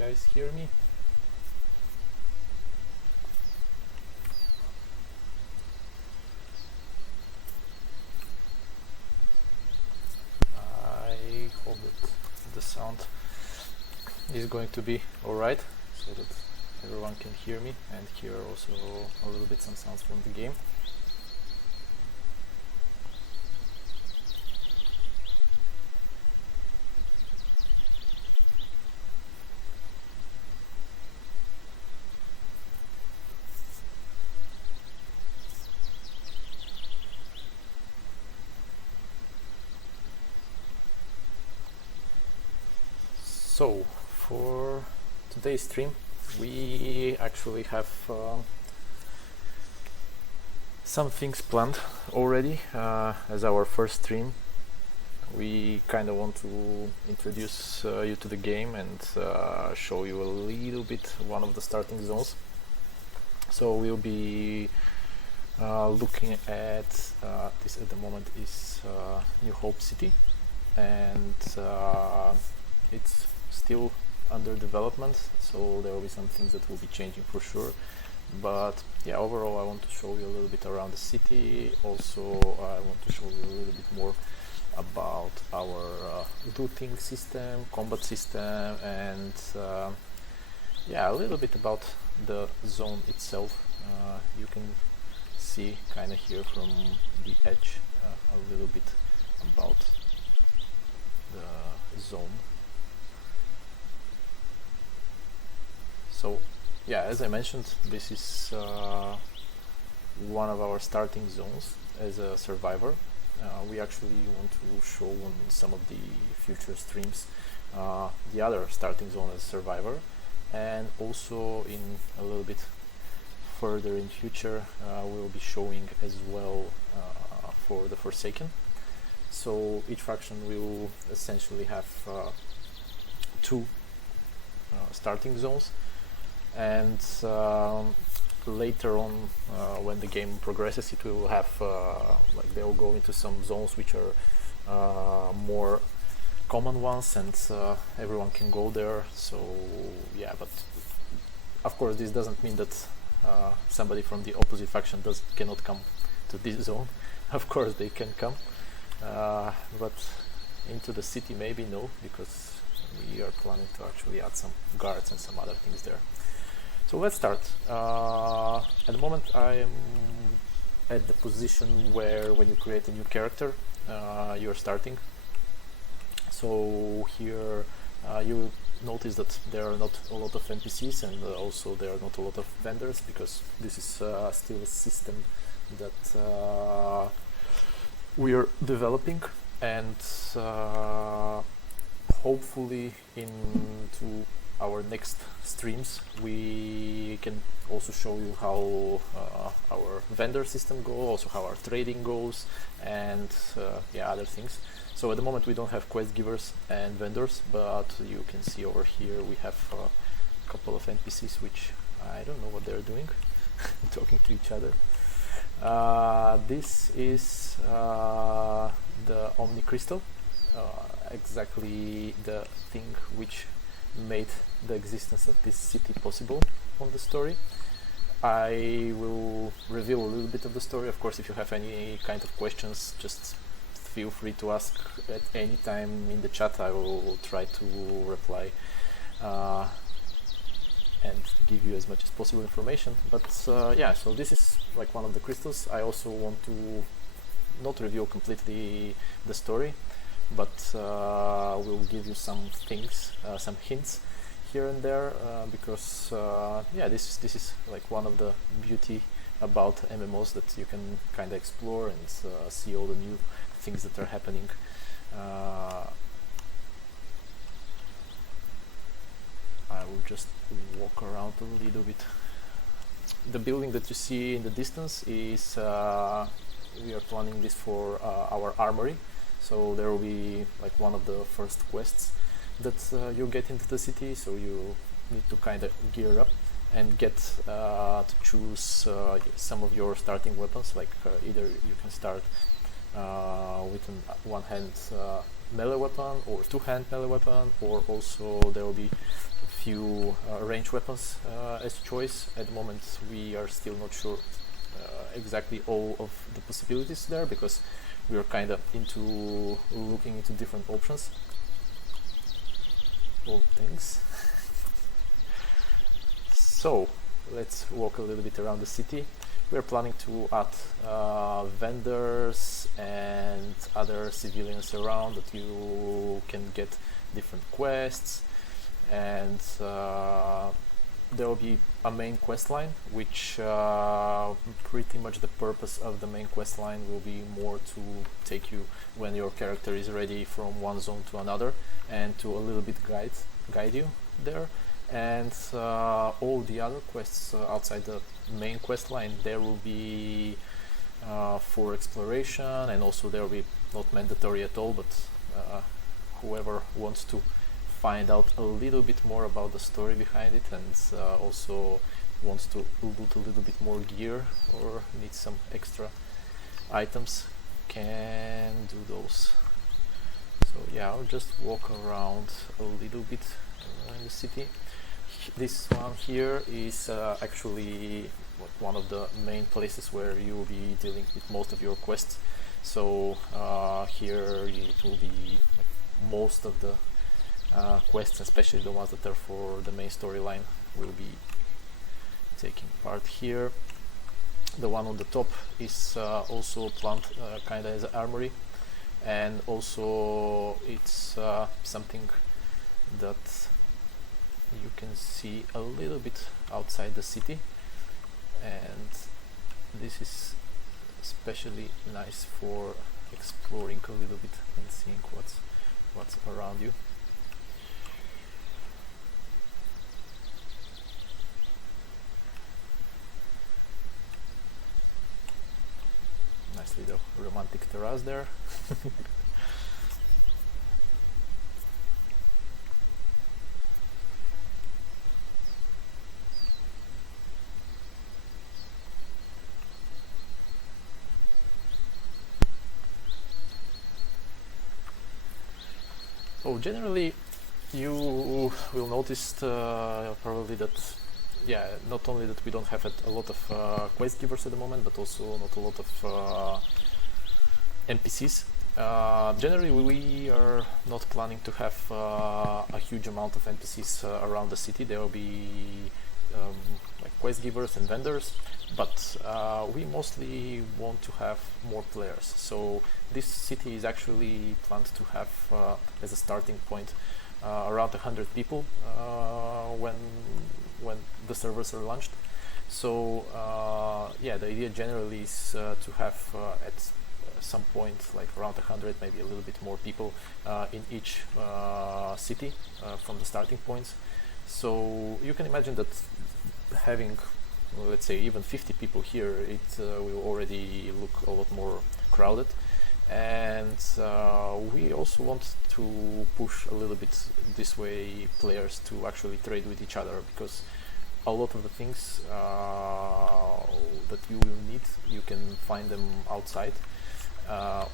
guys hear me? I hope that the sound is going to be alright, so that everyone can hear me and hear also a little bit some sounds from the game. So, for today's stream, we actually have some things planned already. As our first stream, we kind of want to introduce you to the game and show you a little bit one of the starting zones. So we'll be looking at this at the moment is New Hope City, and it's still under development, so there will be some things that will be changing for sure. But yeah, overall I want to show you a little bit around the city. Also I want to show you a little bit more about our looting system, combat system, and yeah, a little bit about the zone itself. You can see kind of here from the edge a little bit about the zone. So yeah, as I mentioned, this is one of our starting zones as a survivor. We actually want to show on some of the future streams the other starting zone as survivor, and also in a little bit further in future we'll be showing as well for the Forsaken. So each faction will essentially have two starting zones, and later on when the game progresses, it will have like they will go into some zones which are more common ones, and everyone can go there. So yeah, but of course this doesn't mean that somebody from the opposite faction cannot come to this zone. Of course they can come, but into the city maybe no, because we are planning to actually add some guards and some other things there. So let's start. At the moment I am at the position where when you create a new character you're starting. So here you will notice that there are not a lot of NPCs, and also there are not a lot of vendors, because this is still a system that we are developing, and hopefully into our next streams we can also show you how our vendor system goes, also how our trading goes, and yeah, other things. So at the moment we don't have quest givers and vendors, but you can see over here we have a couple of NPCs which I don't know what they're doing, talking to each other. This is the Omni crystal, exactly the thing which made the existence of this city possible on the story. I will reveal a little bit of the story. Of course, if you have any kind of questions, just feel free to ask at any time in the chat. I will try to reply and give you as much as possible information. But yeah, so this is like one of the crystals. I also want to not reveal completely the story, but we'll give you some things, some hints here and there, because yeah, this is like one of the beauty about MMOs, that you can kind of explore and see all the new things that are happening. I will just walk around a little bit. The building that you see in the distance is we are planning this for our armory. So there will be like one of the first quests that you get into the city, so you need to kind of gear up and get to choose some of your starting weapons. Like either you can start with an one-hand melee weapon or two-hand melee weapon, or also there will be a few range weapons as choice. At the moment we are still not sure exactly all of the possibilities there, because we are kind of into looking into different options. Old things. So let's walk a little bit around the city. We're planning to add vendors and other civilians around that you can get different quests, and there will be a main quest line, which pretty much the purpose of the main quest line will be more to take you when your character is ready from one zone to another, and to a little bit guide you there. And all the other quests outside the main quest line, there will be for exploration, and also there will be not mandatory at all, but whoever wants to find out a little bit more about the story behind it, and also wants to loot a little bit more gear or needs some extra items, can do those. So yeah, I'll just walk around a little bit in the city. This one here is actually one of the main places where you will be dealing with most of your quests. So here it will be like, most of the quests, especially the ones that are for the main storyline, will be taking part here. The one on the top is also planned kind of as an armory, and also it's something that you can see a little bit outside the city, and this is especially nice for exploring a little bit and seeing what's around you. Nice little romantic terrace there. So generally you will notice probably that not only that we don't have a lot of quest givers at the moment, but also not a lot of NPCs. Generally we are not planning to have a huge amount of NPCs around the city. There will be like quest givers and vendors, but we mostly want to have more players. So this city is actually planned to have as a starting point around 100 people when the servers are launched. So yeah, the idea generally is to have at some point like around 100, maybe a little bit more people in each city from the starting points. So you can imagine that having, let's say, even 50 people here, it will already look a lot more crowded. And we also want to push a little bit this way players to actually trade with each other, because a lot of the things that you will need, you can find them outside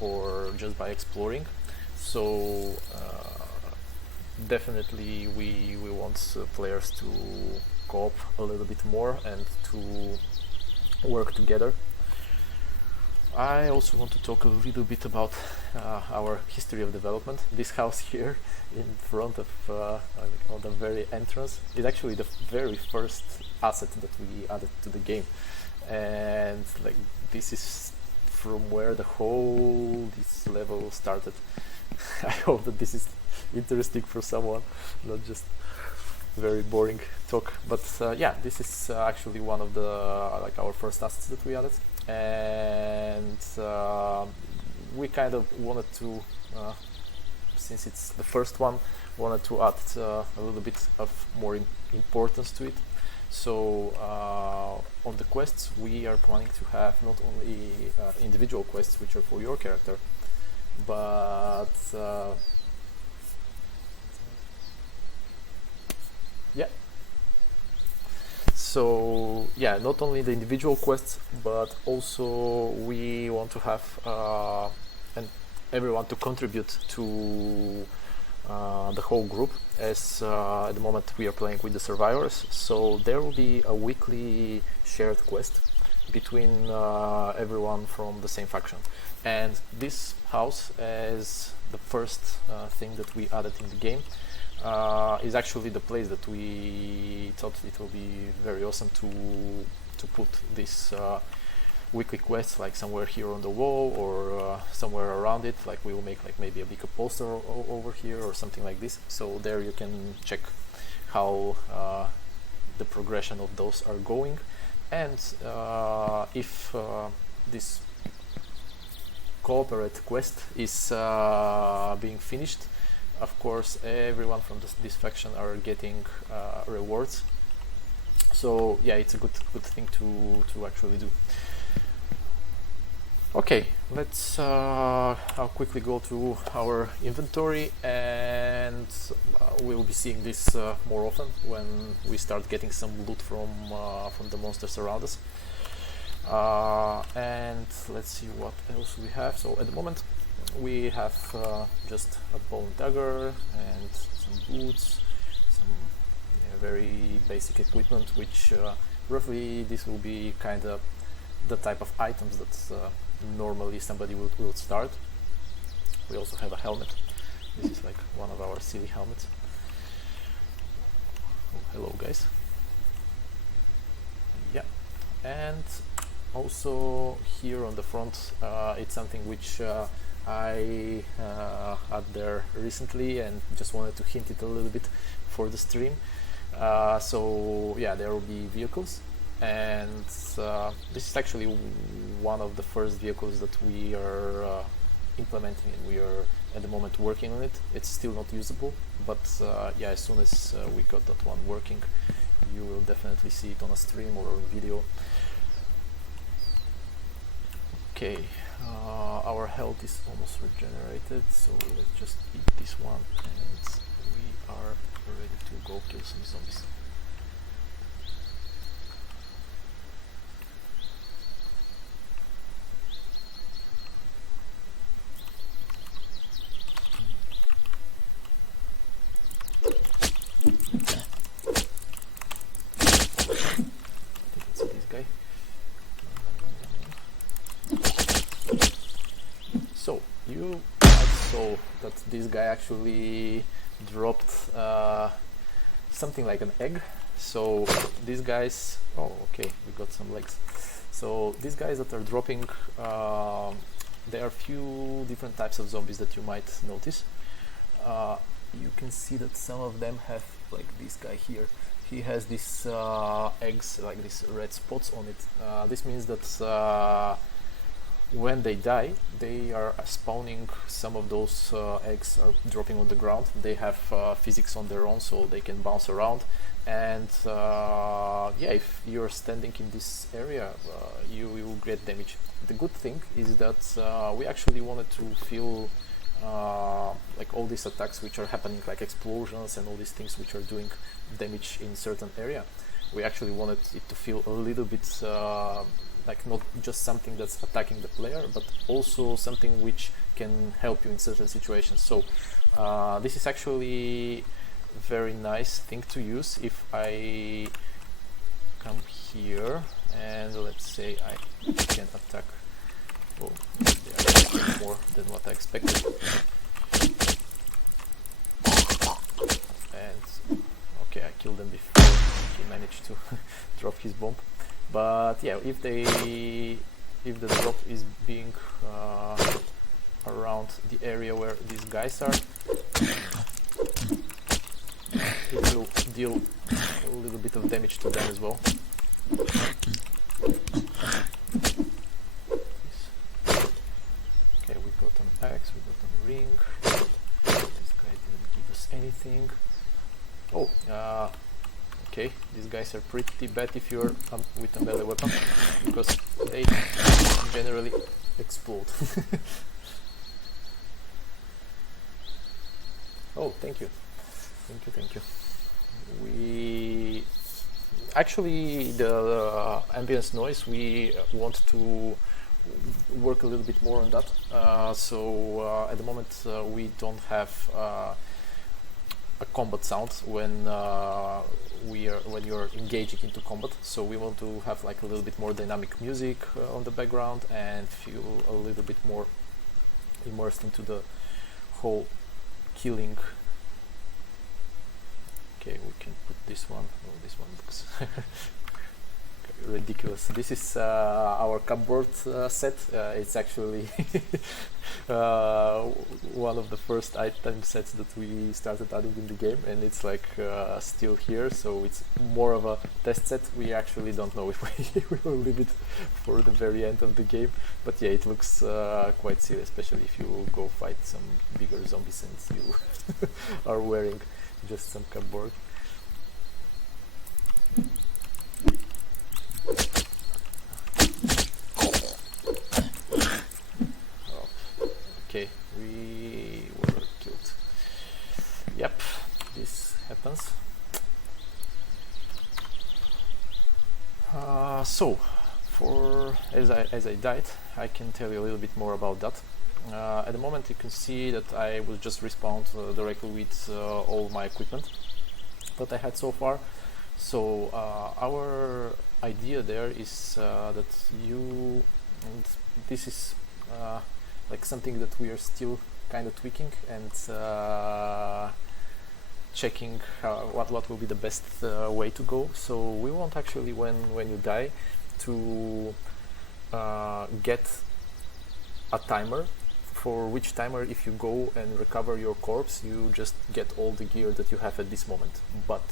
or just by exploring. So definitely we want players to co-op a little bit more and to work together. I also want to talk a little bit about our history of development. This house here in front of on the very entrance is actually the very first asset that we added to the game, and like this is from where the whole this level started. I hope that this is interesting for someone, not just very boring talk. But yeah, this is actually one of the like our first assets that we added, and we kind of wanted to, since it's the first one, wanted to add a little bit of more importance to it. So on the quests, we are planning to have not only individual quests which are for your character, but yeah. So yeah, not only the individual quests, but also we want to have everyone to contribute to the whole group, as at the moment we are playing with the survivors. So there will be a weekly shared quest between everyone from the same faction. And this house, as the first thing that we added in the game, is actually the place that we thought it will be very awesome to put this weekly quests, like somewhere here on the wall or somewhere around it. Like we will make like maybe a bigger poster over here or something like this. So there you can check how the progression of those are going, and if this cooperate quest is being finished, of course everyone from this faction are getting rewards. So yeah, it's a good thing to actually do. Okay, let's I'll quickly go through our inventory, and we'll be seeing this more often when we start getting some loot from the monsters around us. And let's see what else we have. So at the moment we have just a bone dagger and some boots, some very basic equipment, which roughly this will be kind of the type of items that normally somebody will start. We also have a helmet. This is like one of our silly helmets. Oh, hello guys. Yeah, and also here on the front, it's something which I had there recently and just wanted to hint it a little bit for the stream. So yeah, there will be vehicles, and this is actually one of the first vehicles that we are implementing, and we are at the moment working on it. It's still not usable, but yeah, as soon as we got that one working, you will definitely see it on a stream or on video. Okay, our health is almost regenerated, so let's just eat this one and we are ready to go kill some zombies. So you saw that this guy actually dropped something like an egg. So these guys, oh okay, we got some legs. So these guys that are dropping, there are a few different types of zombies that you might notice. You can see that some of them have, like this guy here, he has these eggs, like these red spots on it. This means that when they die, they are spawning. Some of those eggs are dropping on the ground. They have physics on their own, so they can bounce around. And yeah, if you're standing in this area, you will get damage. The good thing is that we actually wanted to feel like all these attacks which are happening, like explosions and all these things which are doing damage in certain area. We actually wanted it to feel a little bit like not just something that's attacking the player, but also something which can help you in certain situations. So this is actually a very nice thing to use. If I come here and let's say I can attack, oh, they are more than what I expected. And okay, I killed them before he managed to drop his bomb. But yeah, if the drop is being around the area where these guys are, it will deal a little bit of damage to them as well. Okay, we got an axe, we got a ring. This guy didn't give us anything. Oh, okay, these guys are pretty bad if you're with a melee weapon, because they generally explode. Oh, thank you. We actually, the ambience noise, we want to work a little bit more on that. So at the moment we don't have a combat sound when you're engaging into combat. So we want to have like a little bit more dynamic music on the background and feel a little bit more immersed into the whole killing. Okay, we can put this one. Oh, this one looks ridiculous. This is our cupboard set. It's actually one of the first item sets that we started adding in the game, and it's like still here, so it's more of a test set. We actually don't know if we will leave it for the very end of the game, but yeah, it looks quite silly, especially if you go fight some bigger zombies and you are wearing just some cupboard. Okay, we were killed. Yep, this happens. So, as I died, I can tell you a little bit more about that. At the moment, you can see that I will just respawn directly with all my equipment that I had so far. So our idea there is that and this is like something that we are still kind of tweaking and checking what will be the best way to go. So we want actually when you die to get a timer, for which timer if you go and recover your corpse you just get all the gear that you have at this moment. But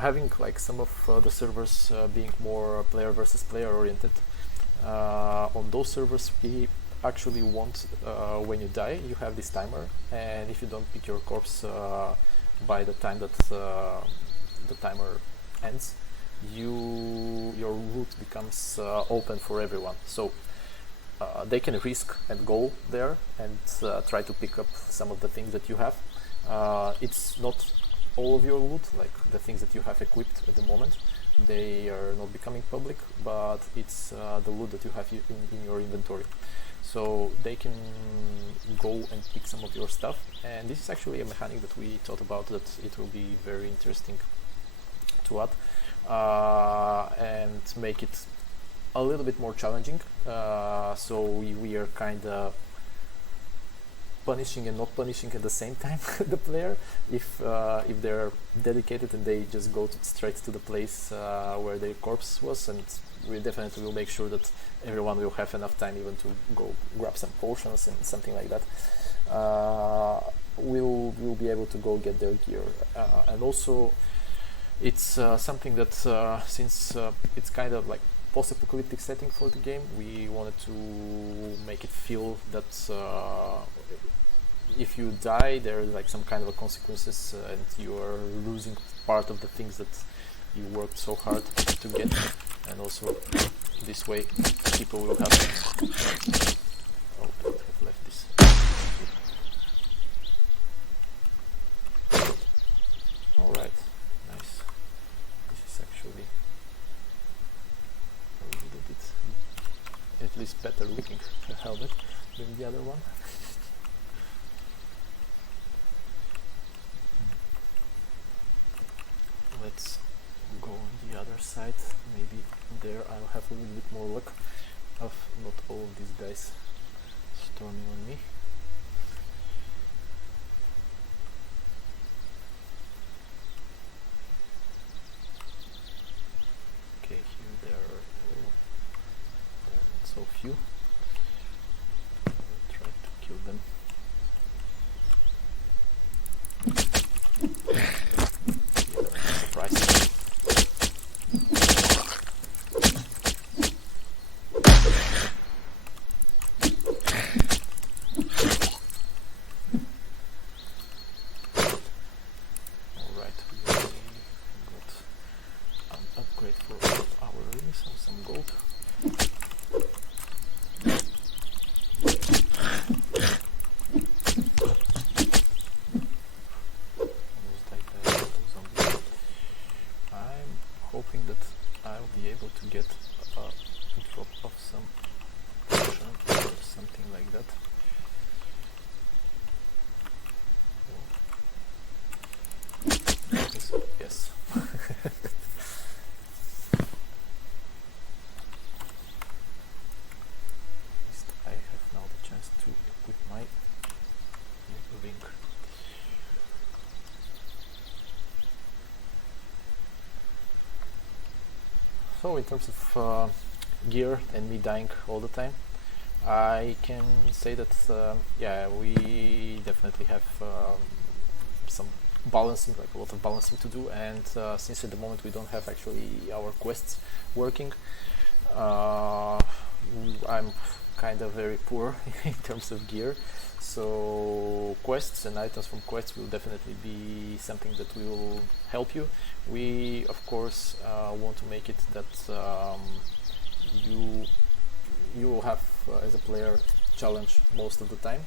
having like some of the servers being more player versus player oriented, on those servers we actually want when you die you have this timer, and if you don't pick your corpse by the time that the timer ends, your route becomes open for everyone. So they can risk and go there and try to pick up some of the things that you have. It's not all of your loot, like the things that you have equipped at the moment, they are not becoming public, but it's the loot that you have in your inventory. So they can go and pick some of your stuff, and this is actually a mechanic that we thought about that it will be very interesting to add and make it a little bit more challenging. So we are kind of punishing and not punishing at the same time the player if they're dedicated and they just go straight to the place where their corpse was, and we definitely will make sure that everyone will have enough time even to go grab some potions and something like that. We'll be able to go get their gear, and also it's something that since it's kind of like post-apocalyptic setting for the game, we wanted to make it feel that if you die there is like some kind of a consequences and you are losing part of the things that you worked so hard to get, and also this way people will have oh, I have left this. Alright, nice. This is actually a little bit at least better looking helmet than the other one. Let's go on the other side. Maybe there I'll have a little bit more luck of not all of these guys storming on me. Okay, here there are not so few. I'll try to kill them. So in terms of gear and me dying all the time, I can say that yeah, we definitely have some balancing, like a lot of balancing to do, and since at the moment we don't have actually our quests working, I'm kind of very poor in terms of gear, so quests and items from quests will definitely be something that will help you. We of course want to make it that you will have as a player challenge most of the time,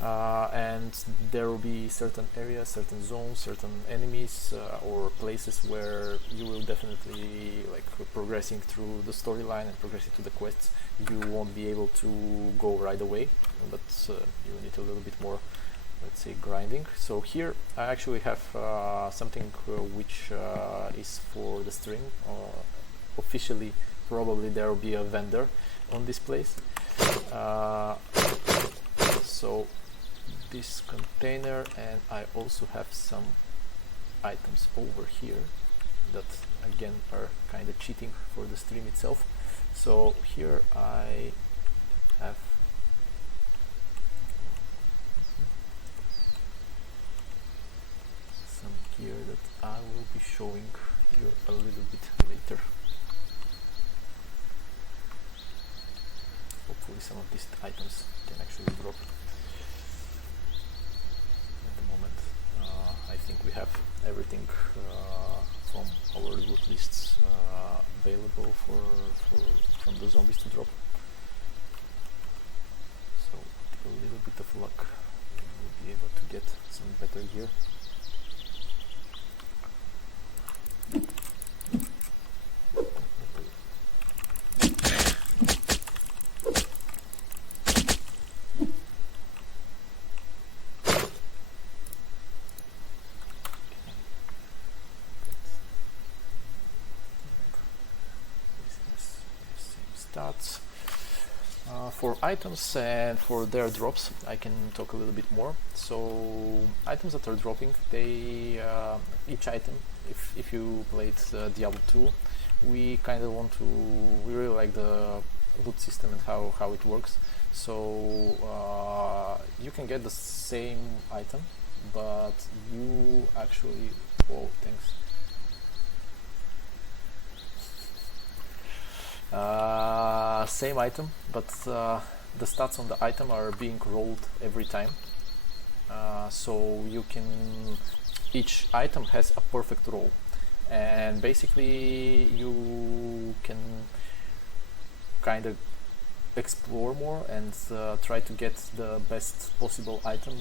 and there will be certain areas, certain zones, certain enemies or places where you will definitely, like progressing through the storyline and progressing to the quests, you won't be able to go right away, but you need a little bit more, let's say, grinding. So here I actually have something which is for the stream. Officially, probably there will be a vendor on this place. So this container, and I also have some items over here that again are kind of cheating for the stream itself. So here I have some gear that I will be showing you a little bit later. Hopefully some of these items can actually drop. At the moment I think we have everything from our loot lists available from the zombies to drop. So with a little bit of luck we will be able to get some better gear. For items and for their drops, I can talk a little bit more. So items that are dropping, they each item, if you played Diablo 2, we kind of want to, we really like the loot system and how it works. So you can get the same item, but you actually, whoa, thanks. Same item, but the stats on the item are being rolled every time. So you can, each item has a perfect roll, and basically you can kind of explore more and try to get the best possible item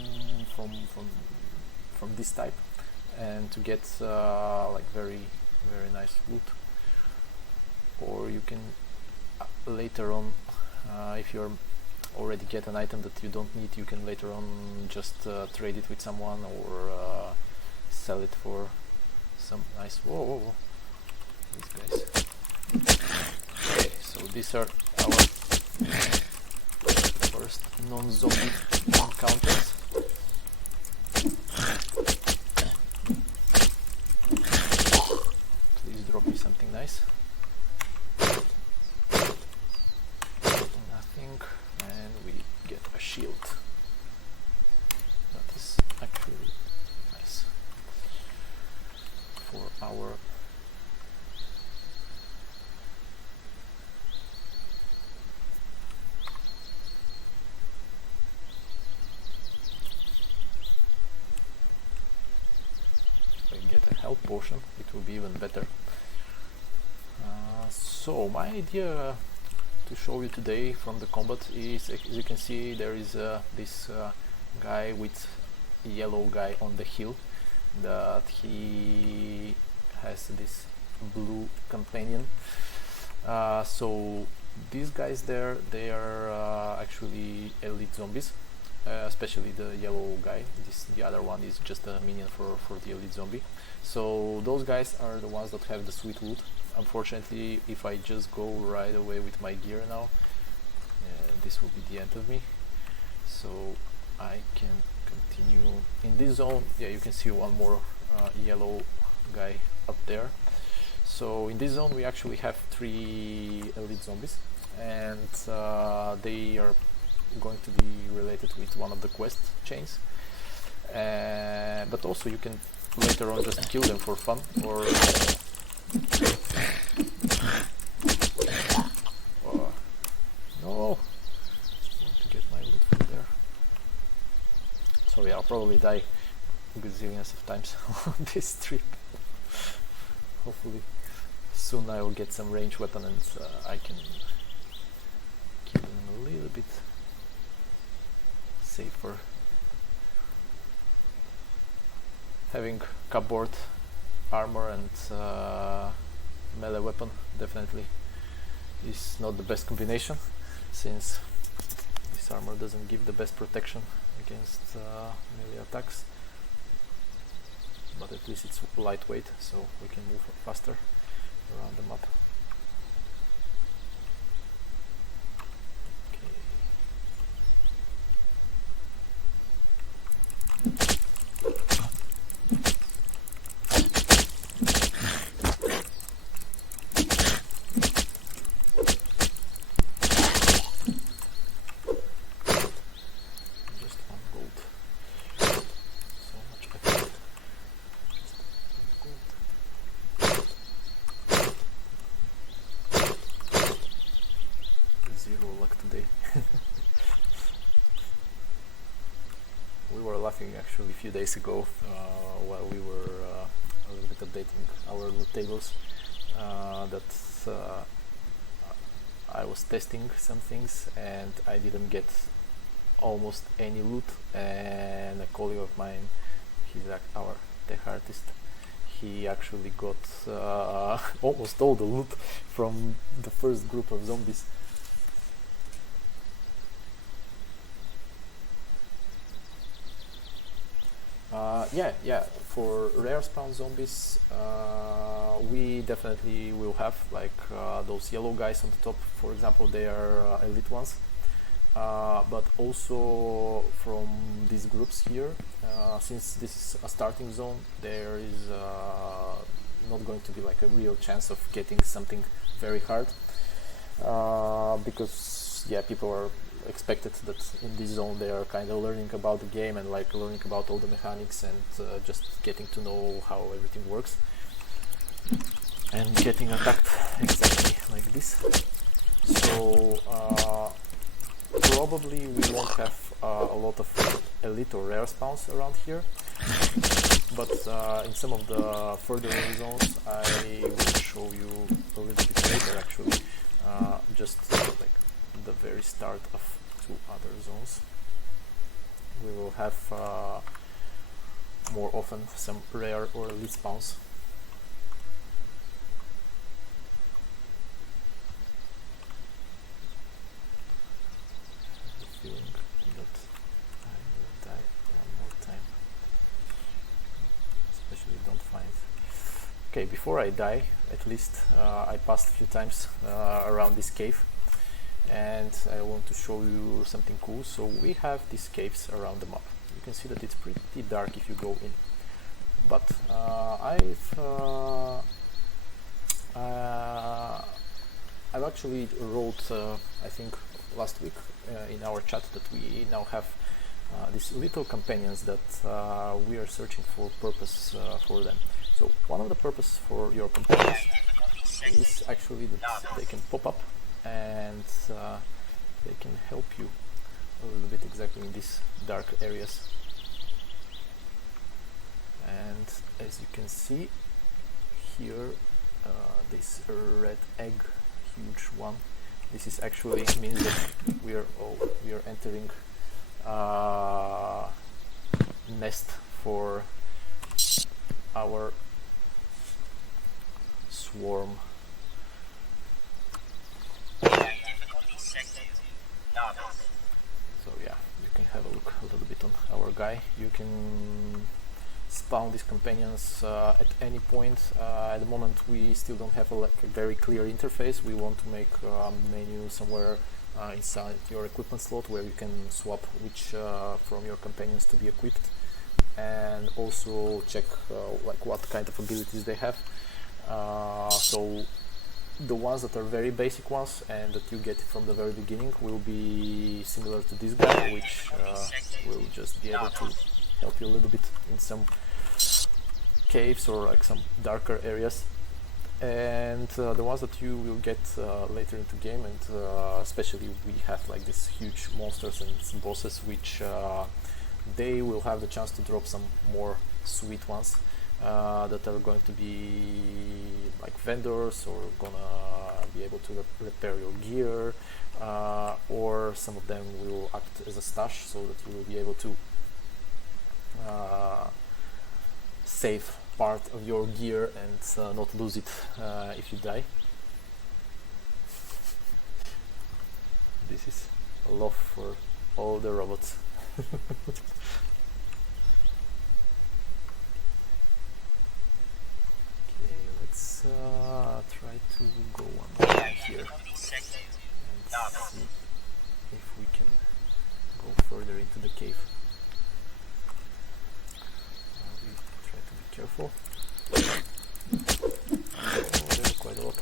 from this type, and to get like very nice loot. Or you can later on, if you're already get an item that you don't need, you can later on just trade it with someone or sell it for some nice, whoa, these guys. Okay, so these are our first non-zombie encounters. Please drop me something nice. Nothing, and we get a shield. That is actually nice for our if I get a health potion, it will be even better. So my idea to show you today from the combat is, as you can see, there is this guy with yellow guy on the hill, that he has this blue companion. So these guys there, they are actually elite zombies, especially the yellow guy. The other one is just a minion for the elite zombie. So those guys are the ones that have the sweet loot. Unfortunately, if I just go right away with my gear now, this will be the end of me. So I can continue in this zone. Yeah, you can see one more yellow guy up there. So in this zone we actually have 3 elite zombies, and they are going to be related with one of the quest chains, but also you can later on just kill them for fun, or no, I want to get my loot from there. Sorry, I'll probably die gazillions of times on this trip. Hopefully soon I will get some range weapon and I can keep them a little bit safer. Having cupboard armor and melee weapon definitely is not the best combination, since this armor doesn't give the best protection against melee attacks, but at least it's lightweight, so we can move faster around the map. Actually, a few days ago, while we were a little bit updating our loot tables, that I was testing some things and I didn't get almost any loot, and a colleague of mine, he's our tech artist, he actually got almost all the loot from the first group of zombies. Yeah, for rare spawn zombies, we definitely will have like those yellow guys on the top, for example. They are elite ones, but also from these groups here, since this is a starting zone, there is not going to be like a real chance of getting something very hard, because yeah, people are expected that in this zone they are kind of learning about the game and like learning about all the mechanics and just getting to know how everything works and getting attacked exactly like this. So probably we won't have a lot of elite or rare spawns around here, but in some of the further zones I will show you a little bit later, actually, just like the very start of 2 other zones. We will have more often some rare or elite spawns. I have a feeling that I will die one more time, especially don't find. Okay, before I die, at least I passed a few times around this cave, and I want to show you something cool. So we have these caves around the map. You can see that it's pretty dark if you go in, but I've actually wrote I think last week in our chat that we now have these little companions that we are searching for purpose for them. So one of the purposes for your companions is actually that they can pop up and they can help you a little bit exactly in these dark areas. And as you can see here, this red egg, huge one, this is actually means that we are entering nest for our swarm. So yeah, you can have a look a little bit on our guy. You can spawn these companions at any point. At the moment we still don't have a very clear interface. We want to make a menu somewhere inside your equipment slot where you can swap which from your companions to be equipped, and also check like what kind of abilities they have. So the ones that are very basic ones and that you get from the very beginning will be similar to this guy, which will just be able to help you a little bit in some caves or like some darker areas. And the ones that you will get later into game, and especially we have like these huge monsters and some bosses, which they will have the chance to drop some more sweet ones that are going to be like vendors, or gonna be able to repair your gear, or some of them will act as a stash, so that you will be able to save part of your gear and not lose it if you die. This is a love for all the robots. Try to go one more here and see if we can go further into the cave. We try to be careful. Oh, there's quite a lot.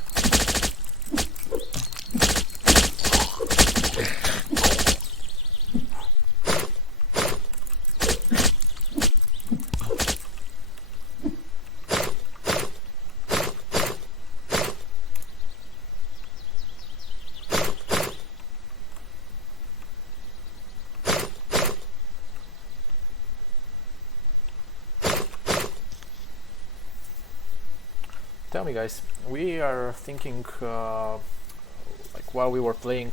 Tell me, guys, we are thinking like while we were playing,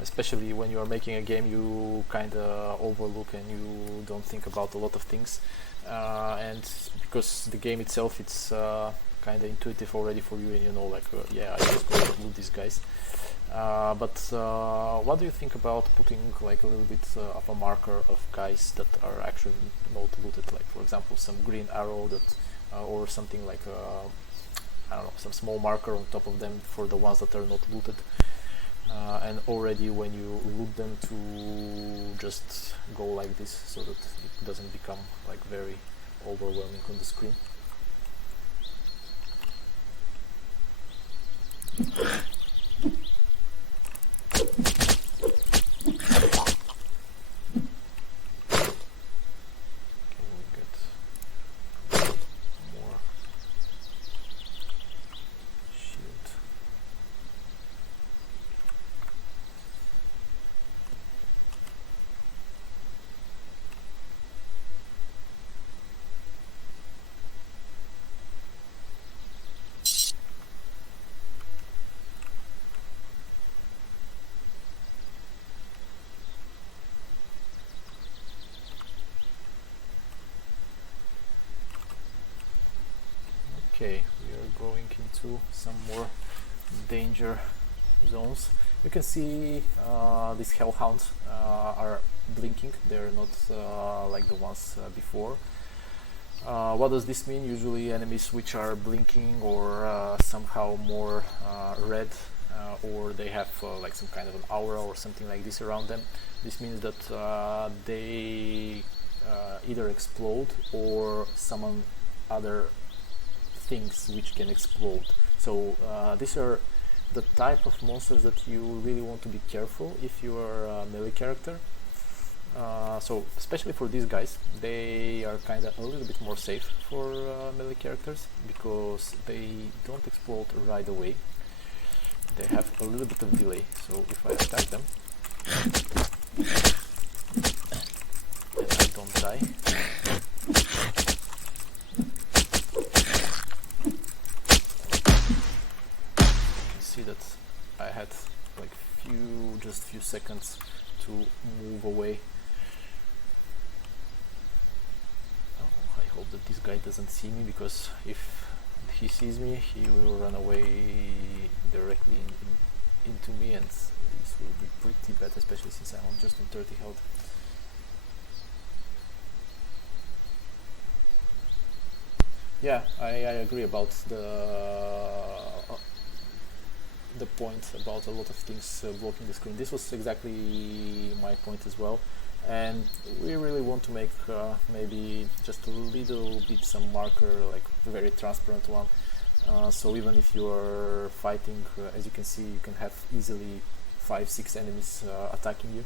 especially when you are making a game, you kind of overlook and you don't think about a lot of things, and because the game itself, it's kind of intuitive already for you, and you know, like yeah, I just go and loot these guys. But what do you think about putting like a little bit of a marker of guys that are actually not looted, like for example some green arrow that or something like I don't know, some small marker on top of them for the ones that are not looted, and already when you loot them to just go like this, so that it doesn't become like very overwhelming on the screen. Okay, we are going into some more danger zones. You can see these hellhounds are blinking. They're not like the ones before. What does this mean? Usually enemies which are blinking or somehow more red, or they have like some kind of an aura or something like this around them. This means that they either explode or summon other things which can explode. So these are the type of monsters that you really want to be careful if you are a melee character. So especially for these guys, they are kind of a little bit more safe for melee characters, because they don't explode right away. They have a little bit of delay. So if I attack them and I don't die, that I had like just few seconds to move away. Oh, I hope that this guy doesn't see me, because if he sees me, he will run away directly into me, and this will be pretty bad, especially since I'm just on 30 health. Yeah, I agree about the point about a lot of things blocking the screen. This was exactly my point as well. and we really want to make maybe just a little bit some marker, like very transparent one. So even if you are fighting, as you can see, you can have easily 5-6 enemies attacking you.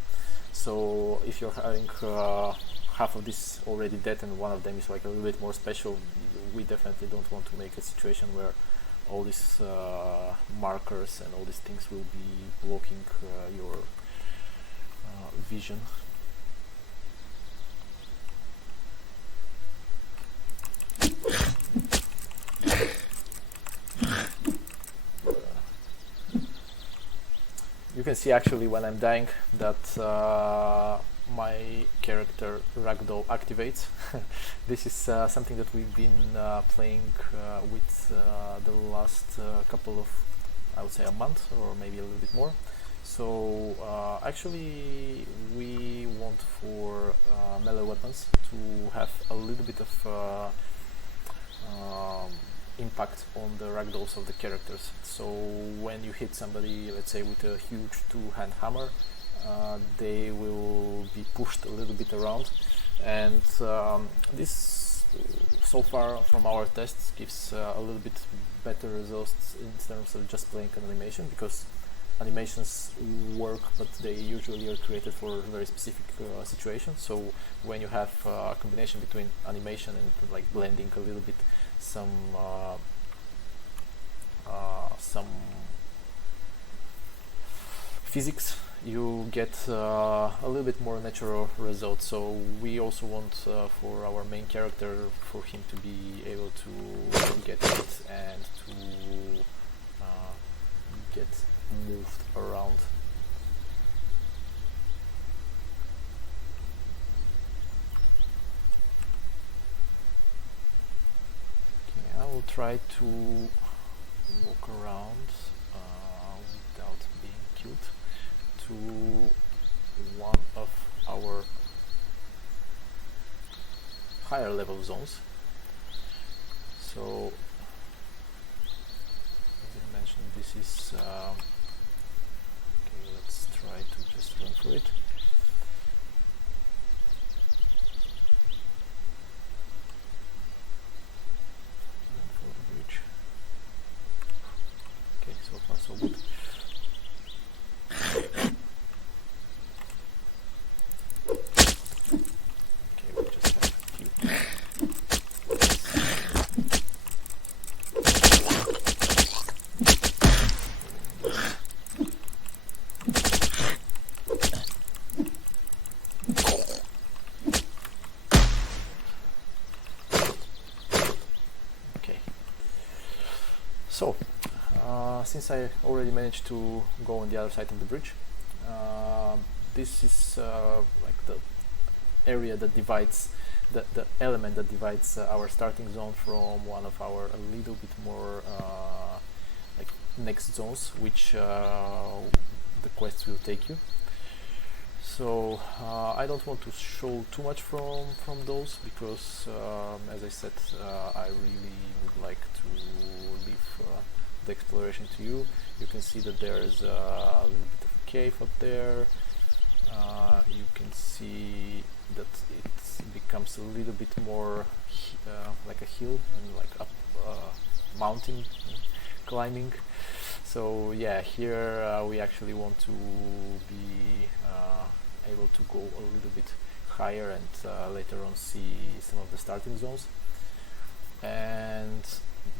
So if you're having half of this already dead and one of them is like a little bit more special, we definitely don't want to make a situation where all these markers and all these things will be blocking your vision. You can see actually when I'm dying that my character ragdoll activates. This is something that we've been playing with the last couple of, I would say, a month or maybe a little bit more. So actually we want for melee weapons to have a little bit of impact on the ragdolls of the characters. So when you hit somebody, let's say with a huge two-hand hammer, they will be pushed a little bit around, and this so far from our tests gives a little bit better results in terms of just playing an animation, because animations work, but they usually are created for very specific situations. So when you have a combination between animation and like blending a little bit some physics, you get a little bit more natural results. So we also want for our main character, for him to be able to get hit and to get moved around. Okay, I will try to walk around without being killed to one of our higher level zones. So as I mentioned, this is okay, let's try to just run through it. Run for the bridge. Okay, so far so good. So, since I already managed to go on the other side of the bridge, this is like the area that divides, the element that divides our starting zone from one of our a little bit more like next zones, which the quests will take you. So I don't want to show too much from those, because as I said, I really would like to leave the exploration to you. You can see that there is a little bit of a cave up there. You can see that it becomes a little bit more like a hill and like up mountain climbing. So yeah, here we actually want to be able to go a little bit higher and later on see some of the starting zones. And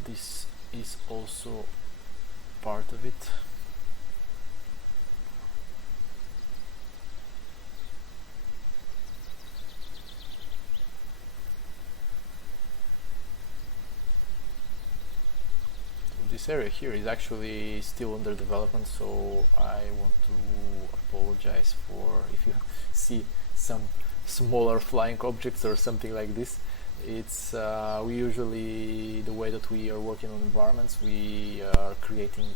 this is also part of it. This area here is actually still under development, so I want to apologize for if you see some smaller flying objects or something like this. It's we usually, the way that we are working on environments, we are creating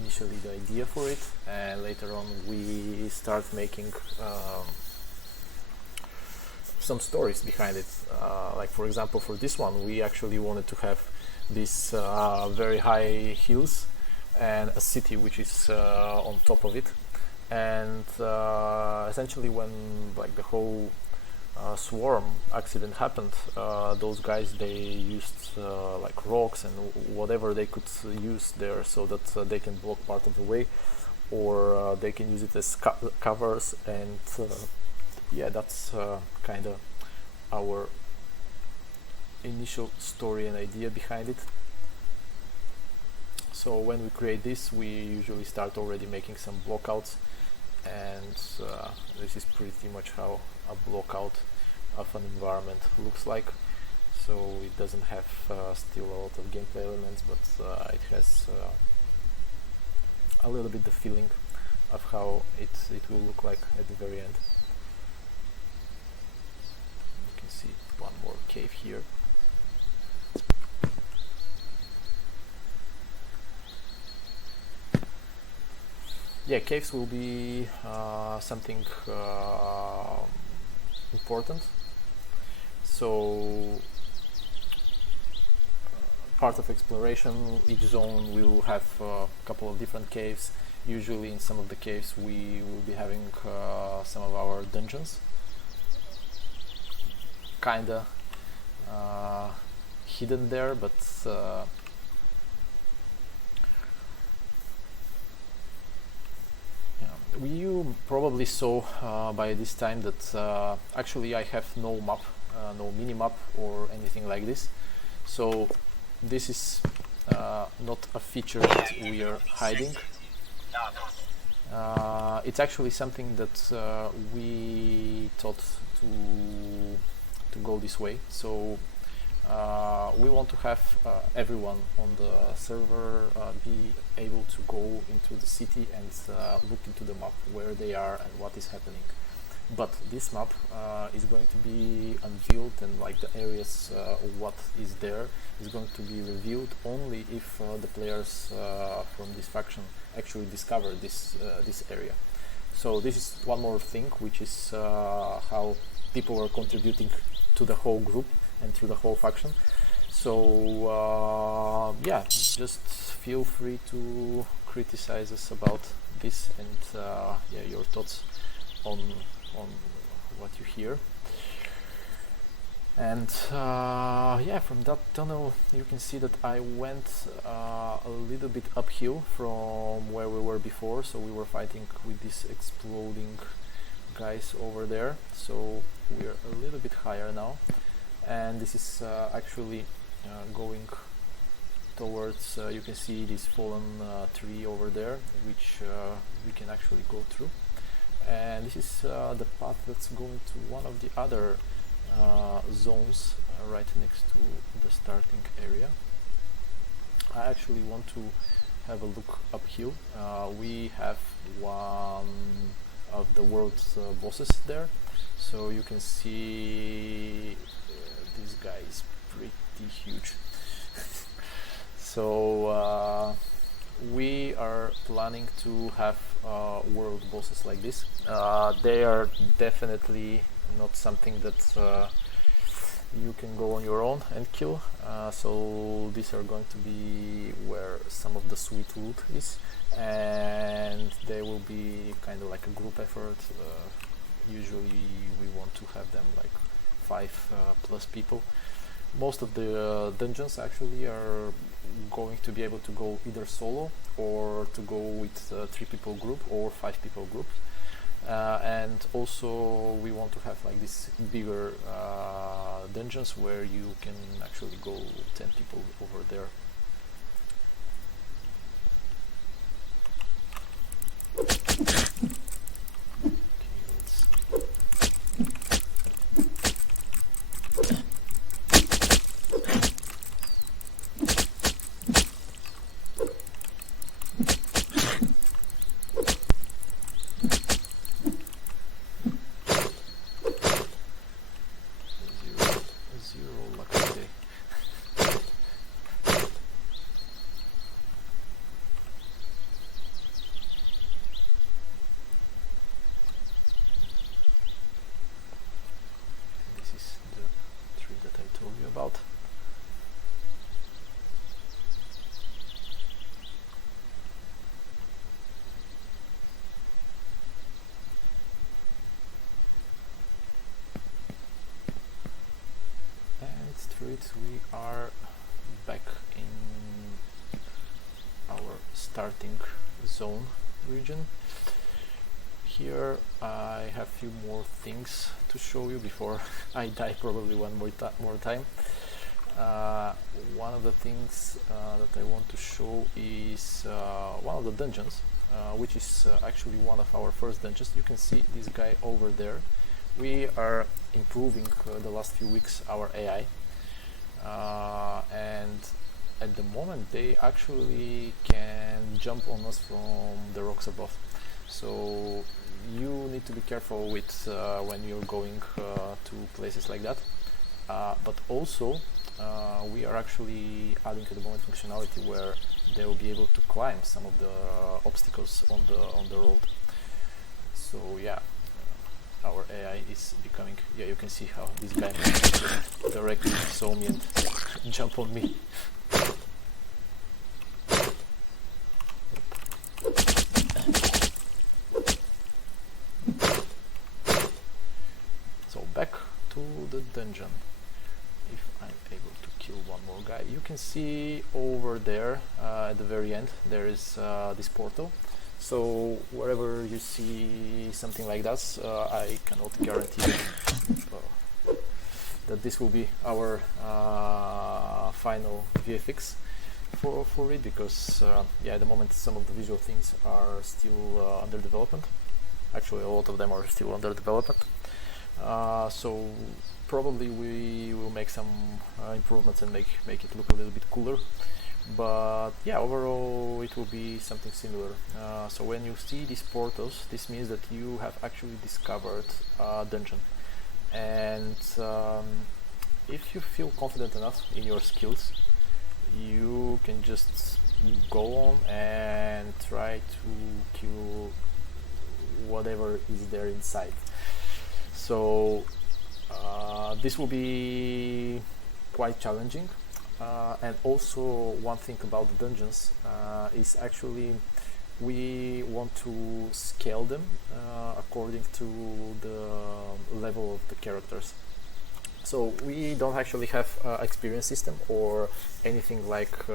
initially the idea for it, and later on we start making some stories behind it. Like for example, for this one, we actually wanted to have these very high hills and a city which is on top of it, and essentially when like the whole swarm accident happened, those guys, they used like rocks and whatever they could use there, so that they can block part of the way, or they can use it as covers, and yeah, that's kind of our initial story and idea behind it. So when we create this, we usually start already making some blockouts, and this is pretty much how a blockout of an environment looks like. So it doesn't have still a lot of gameplay elements, but it has a little bit the feeling of how it will look like at the very end. You can see one more cave here. Yeah, caves will be something important. So part of exploration, each zone will have a couple of different caves. Usually in some of the caves we will be having some of our dungeons kinda hidden there, but you probably saw by this time that actually I have no map, no mini-map or anything like this. So this is not a feature that we are hiding. It's actually something that we thought to go this way. So we want to have everyone on the server be able to go into the city and look into the map where they are and what is happening. But this map is going to be unveiled, and like the areas of what is there is going to be revealed only if the players from this faction actually discover this area. So this is one more thing, which is how people are contributing to the whole group and to the whole faction. So yeah, just feel free to criticize us about this, and yeah, your thoughts on what you hear. And yeah, from that tunnel you can see that I went a little bit uphill from where we were before. So we were fighting with these exploding guys over there, so we are a little bit higher now, and this is actually going towards, you can see this fallen tree over there, which we can actually go through, and this is the path that's going to one of the other zones right next to the starting area. I actually want to have a look uphill. We have one of the world's bosses there, so you can see this guy is pretty huge. So we are planning to have world bosses like this. They are definitely not something that you can go on your own and kill. So these are going to be where some of the sweet loot is, and they will be kind of like a group effort. Usually we want to have them like 5 plus people. Most of the dungeons actually are going to be able to go either solo or to go with 3 people group or 5 people group. And also we want to have like this bigger dungeons where you can actually go 10 people over there. through it. We are back in our starting zone region. Here I have a few more things to show you before I die probably one more time. One of the things that I want to show is one of the dungeons, which is actually one of our first dungeons. You can see this guy over there. We are improving the last few weeks our AI, and at the moment they actually can jump on us from the rocks above. So you need to be careful with when you're going to places like that. But also we are actually adding at the moment functionality where they will be able to climb some of the obstacles on the road. So yeah, our AI is becoming, yeah, you can see how this guy directly saw me and jump on me. So back to the dungeon. If I'm able to kill one more guy, you can see over there at the very end there is this portal. So wherever you see something like that, I cannot guarantee that this will be our final VFX for it, because yeah, at the moment some of the visual things are still under development. Actually, a lot of them are still under development. So probably we will make some improvements and make it look a little bit cooler. But yeah, overall it will be something similar. So when you see these portals, this means that you have actually discovered a dungeon. And if you feel confident enough in your skills, you can just go on and try to kill whatever is there inside. So this will be quite challenging. And also one thing about the dungeons is actually we want to scale them according to the level of the characters. So we don't actually have experience system or anything like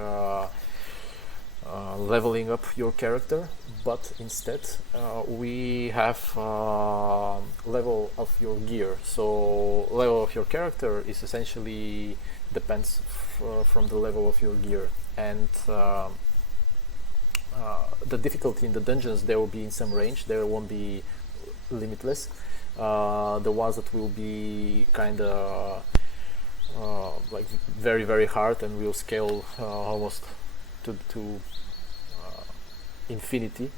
leveling up your character, but instead we have level of your gear. So level of your character is essentially depends from the level of your gear, and the difficulty in the dungeons, there will be in some range, there won't be limitless. The ones that will be kind of like very hard and will scale almost to infinity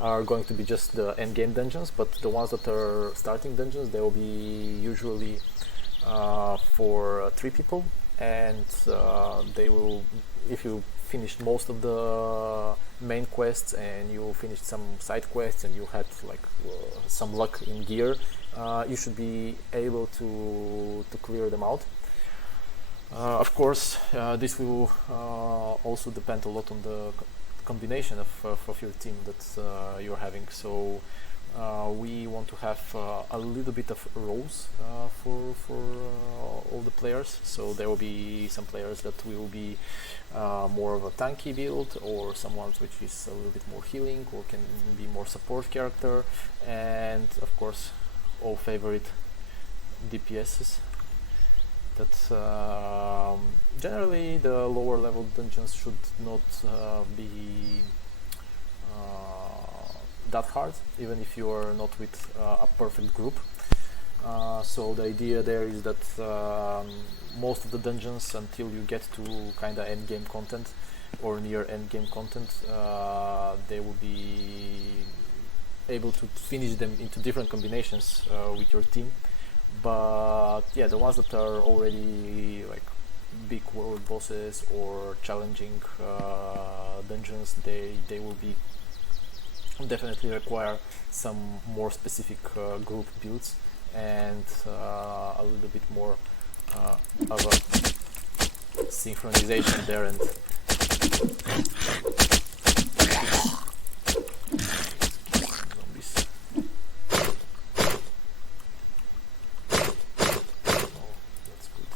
are going to be just the end game dungeons, but the ones that are starting dungeons, they will be usually for 3 people, and they will, if you finished most of the main quests and you finished some side quests and you had like some luck in gear, you should be able to clear them out. Of course, this will also depend a lot on the combination of your team that you're having. So we want to have a little bit of roles for all the players. So there will be some players that will be more of a tanky build, or some ones which is a little bit more healing, or can be more support character, and of course all favorite DPSs. That generally the lower level dungeons should not be that hard, even if you are not with a perfect group. So the idea there is that most of the dungeons, until you get to kind of end game content or near end game content, they will be able to finish them into different combinations with your team. But yeah, the ones that are already like big world bosses or challenging dungeons, they will be definitely require some more specific group builds and a little bit more of a synchronization there. And zombies. Oh, that's good.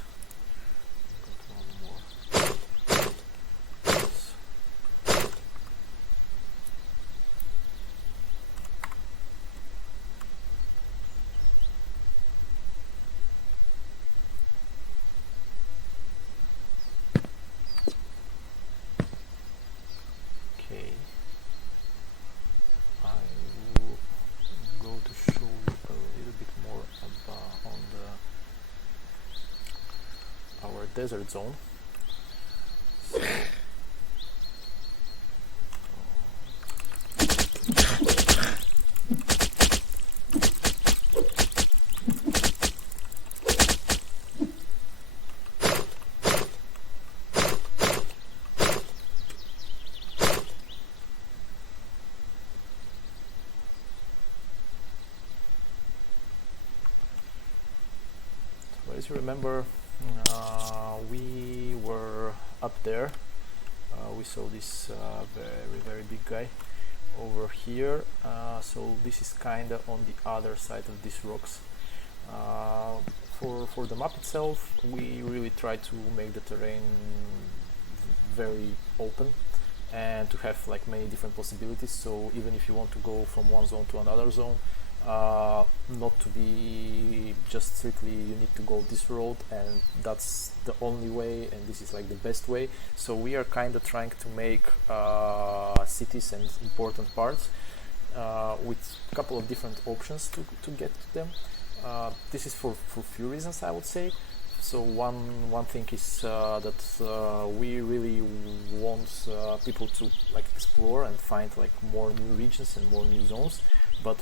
desert zone. So, as you remember, we were up there. We saw this very big guy over here. So this is kinda on the other side of these rocks. For the map itself, we really try to make the terrain very open and to have like many different possibilities. So even if you want to go from one zone to another zone, not to be just strictly you need to go this road and that's the only way and this is like the best way. So we are kind of trying to make cities and important parts with a couple of different options to get to them. This is for few reasons, I would say. So one thing is that we really want people to like explore and find like more new regions and more new zones, but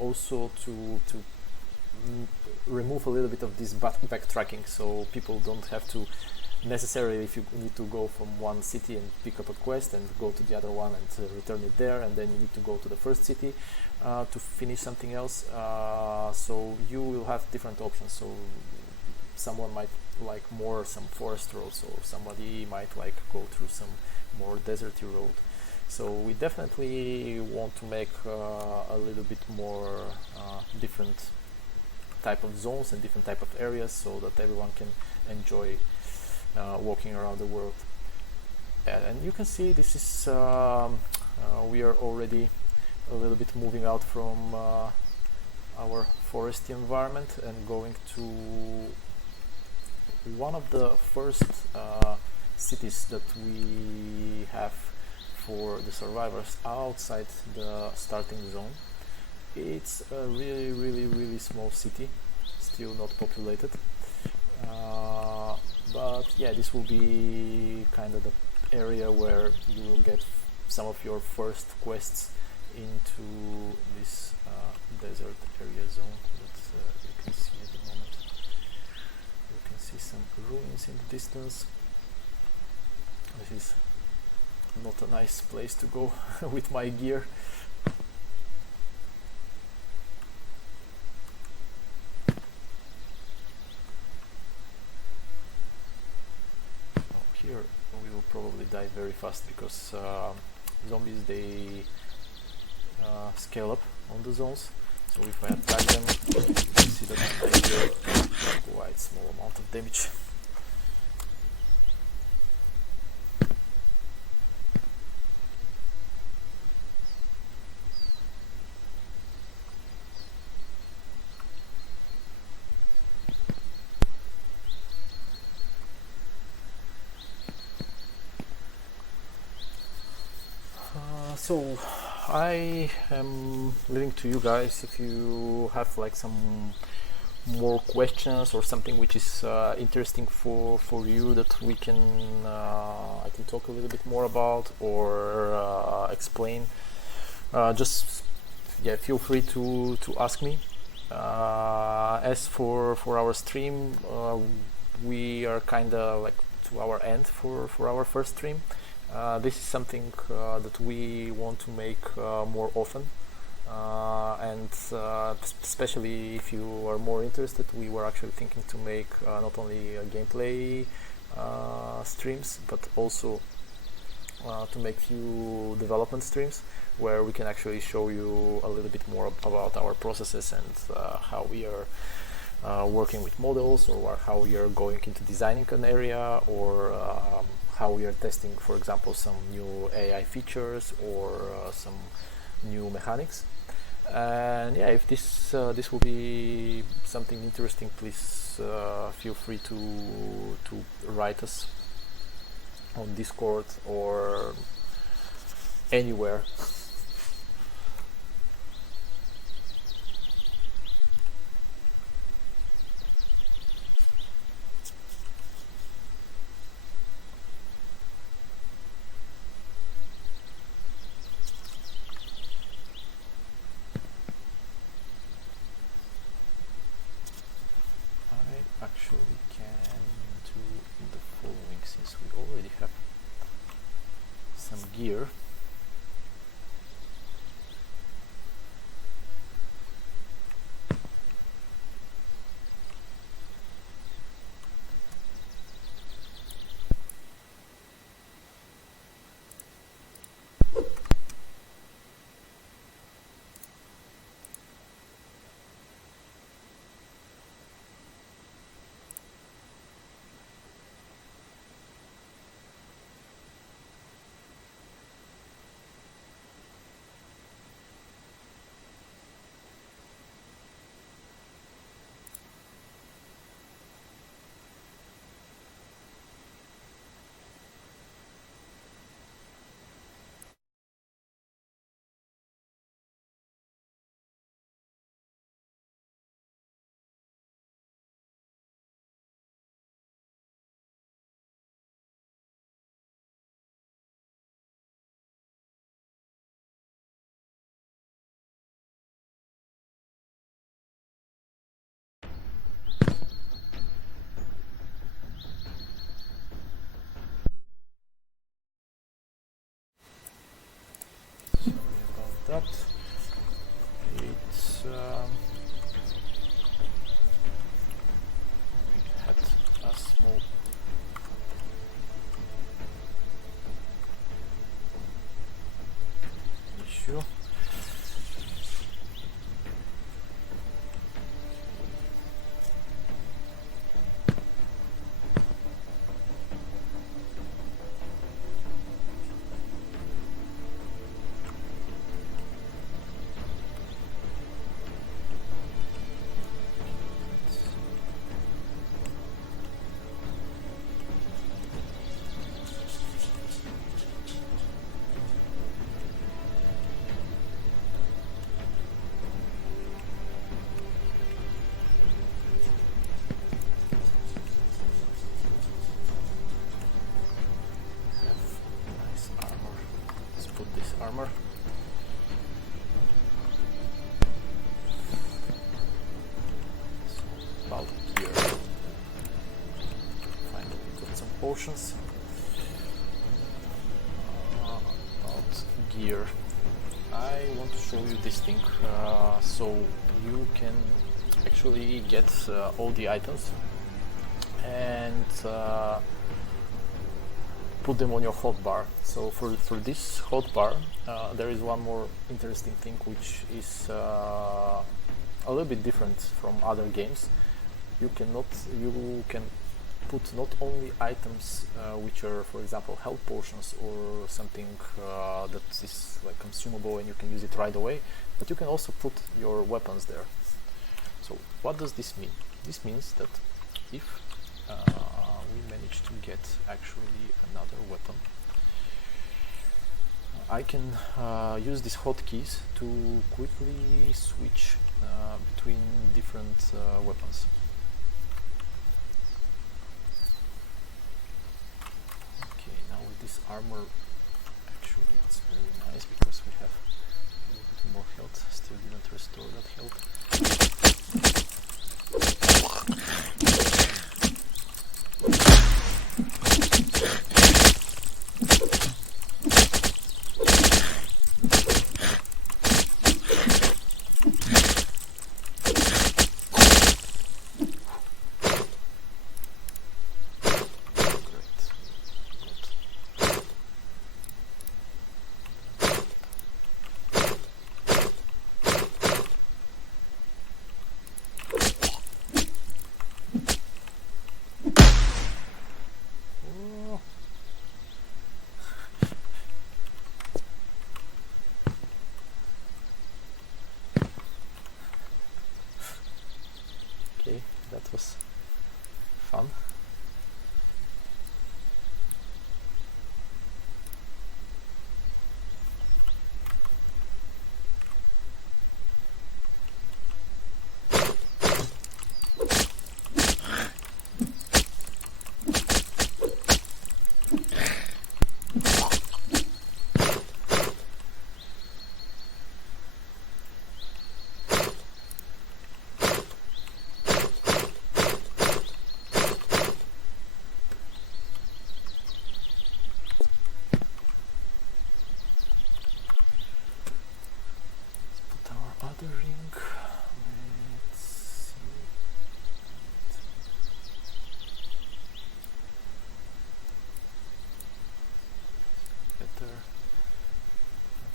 also to remove a little bit of this backtracking, so people don't have to necessarily, if you need to go from one city and pick up a quest and go to the other one and return it there, and then you need to go to the first city to finish something else. So you will have different options. So someone might like more some forest roads, or somebody might like go through some more deserty road. So we definitely want to make a little bit more different type of zones and different type of areas, so that everyone can enjoy walking around the world. And you can see this is we are already a little bit moving out from our foresty environment and going to one of the first cities that we have for the survivors outside the starting zone. It's a really small city, still not populated, but yeah, this will be kind of the area where you will get some of your first quests into this desert area zone that you can see at the moment. You can see some ruins in the distance. This is not a nice place to go with my gear. Here we will probably die very fast because zombies, they scale up on the zones. So if I attack them, you can see that I deal quite small amount of damage. So I am leaving to you guys if you have like some more questions or something which is interesting for you that we can I can talk a little bit more about or explain. Just yeah, feel free to ask me. As for our stream, we are kind of like to our end for our first stream. This is something that we want to make more often, and especially if you are more interested, we were actually thinking to make not only gameplay streams, but also to make few development streams where we can actually show you a little bit more about our processes and how we are working with models, or how we are going into designing an area, or how we are testing, for example, some new AI features or some new mechanics. And yeah, if this this will be something interesting, please feel free to write us on Discord or anywhere. actually can do the following, since we already have some gear. Sorry about that. It's we had a small issue. Armor. So about here. Finally got some potions. About gear. I want to show you this thing. So you can actually get all the items and put them on your hotbar. So for this hotbar, there is one more interesting thing, which is a little bit different from other games. You can put not only items which are, for example, health potions or something that is like consumable and you can use it right away, but you can also put your weapons there. So what does this mean? This means that if we manage to get actually another weapon, I can use these hotkeys to quickly switch between different weapons. Okay, now with this armor, actually it's very nice because we have a little bit more health. Still didn't restore that health. Okay, that was fun.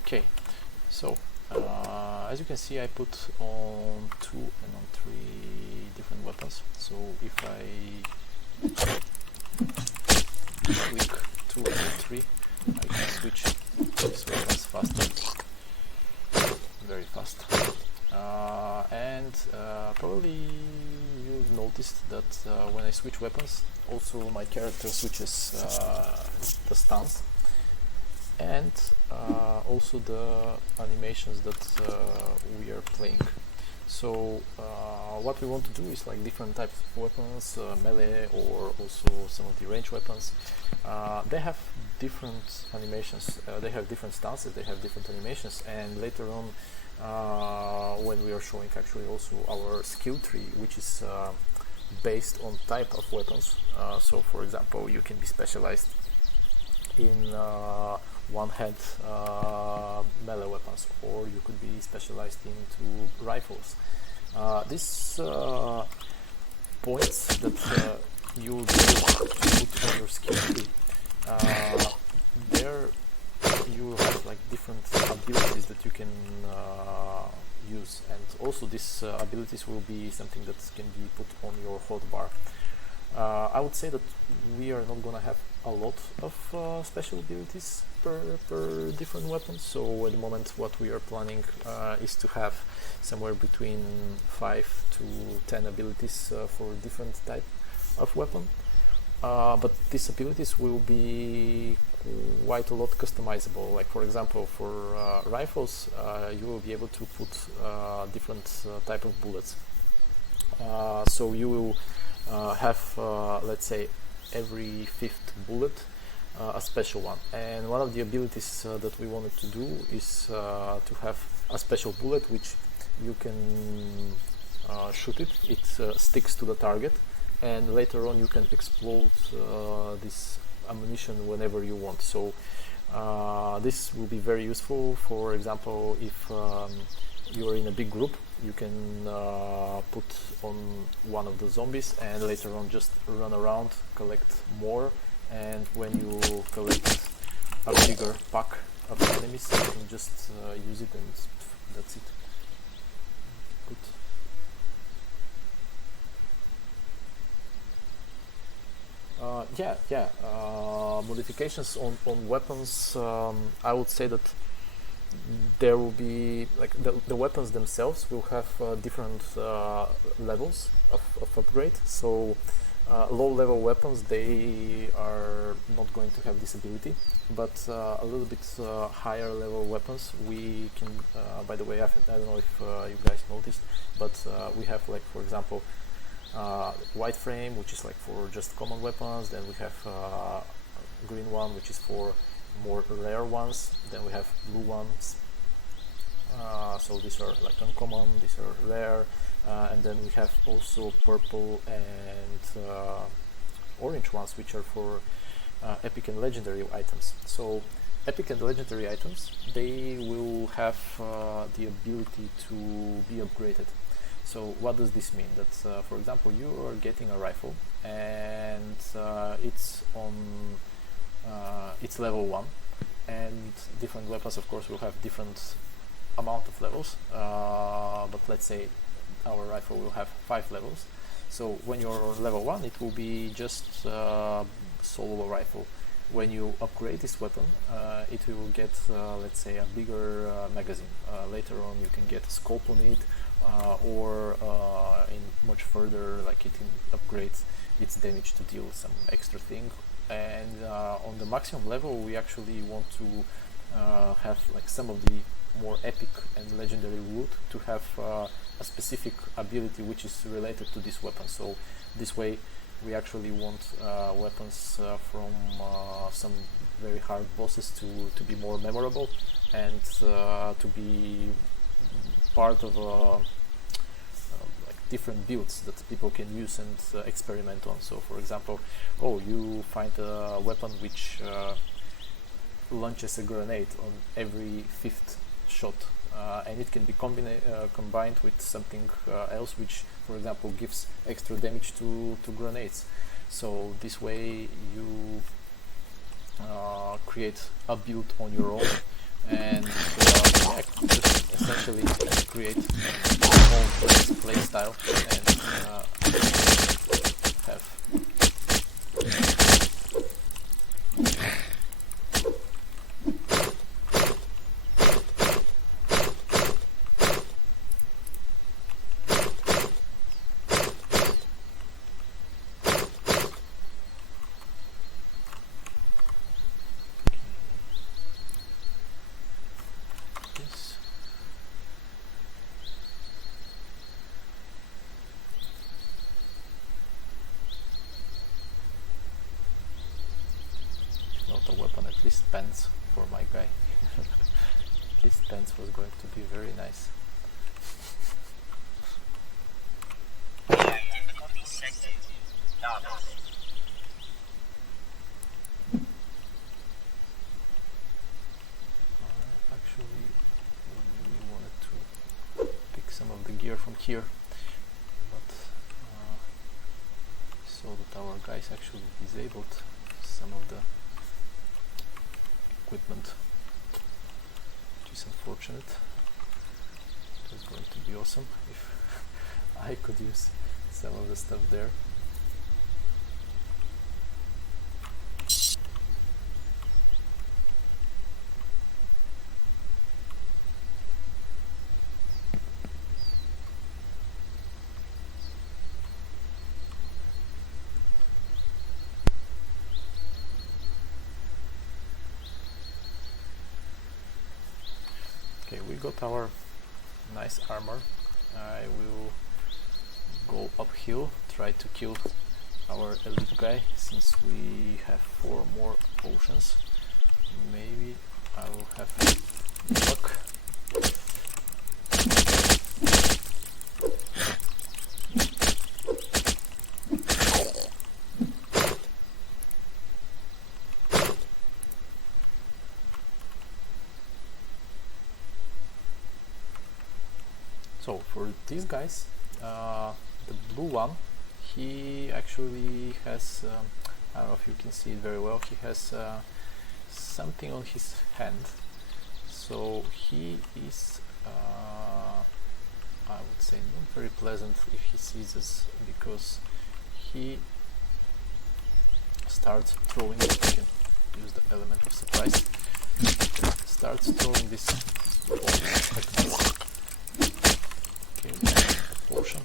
Okay, so as you can see, I put on 2 and on 3 different weapons. So if I click 2 and 3, I can switch these weapons faster, very fast. And probably you've noticed that when I switch weapons, also my character switches the stance, and also the animations that we are playing. So what we want to do is like different types of weapons, melee or also some of the range weapons. They have different animations, they have different stances, they have different animations, and later on when we are showing actually also our skill tree, which is based on type of weapons. So for example, you can be specialized in one-hand melee weapons, or you could be specialized into rifles. These points that you will be able to put on your skill tree, there you will have like different abilities that you can use, and also these abilities will be something that can be put on your hotbar. I would say that we are not gonna have a lot of special abilities per different weapons, so at the moment what we are planning is to have somewhere between 5 to 10 abilities for different type of weapon, but these abilities will be quite a lot customizable. Like for example, for rifles, you will be able to put different type of bullets, so you will have let's say every 5th bullet a special one, and one of the abilities that we wanted to do is to have a special bullet which you can shoot it, sticks to the target, and later on you can explode this ammunition whenever you want. So this will be very useful. For example, if you are in a big group, you can put on one of the zombies and later on just run around, collect more, and when you collect a bigger pack of enemies, you can just use it, and that's it. Good. Modifications on weapons. I would say that there will be like the weapons themselves will have different levels of upgrade. So low level weapons, they are not going to have this ability, but a little bit higher level weapons we can, by the way, I don't know if you guys noticed, but we have, like for example, white frame, which is like for just common weapons. Then we have green one, which is for more rare ones. Then we have blue ones, so these are like uncommon, these are rare, and then we have also purple and orange ones, which are for epic and legendary items. So epic and legendary items, they will have the ability to be upgraded. So what does this mean? That for example, you are getting a rifle and it's on it's level 1, and different weapons of course will have different amount of levels, but let's say our rifle will have 5 levels. So when you're on level 1, it will be just solo rifle. When you upgrade this weapon, it will get let's say a bigger magazine. Later on you can get a scope on it, or in much further, like it upgrades its damage to deal some extra thing. And on the maximum level, we actually want to have like some of the more epic and legendary loot to have a specific ability which is related to this weapon. So this way we actually want weapons from some very hard bosses to be more memorable, and to be part of like different builds that people can use and experiment on. So for example, you find a weapon which launches a grenade on every 5th shot, and it can be combined with something else which, for example, gives extra damage to grenades. So this way you create a build on your own and yeah, just essentially create your own play style and have this. Not a weapon, at least pants for my guy. At least pants was going to be very nice. Actually, we wanted to pick some of the gear from here, but so that our guys actually disabled some of the equipment, which is unfortunate. It was going to be awesome if I could use some of the stuff there. Okay, we got our nice armor. I will go uphill, try to kill our elite guy, since we have 4 more potions. Maybe I will have luck. So for these guys, the blue one, he actually has, I don't know if you can see it very well, he has something on his hand. So he is, I would say, not very pleasant if he sees us, because he starts throwing, you can use the element of surprise, starts throwing this ball like this. Potion.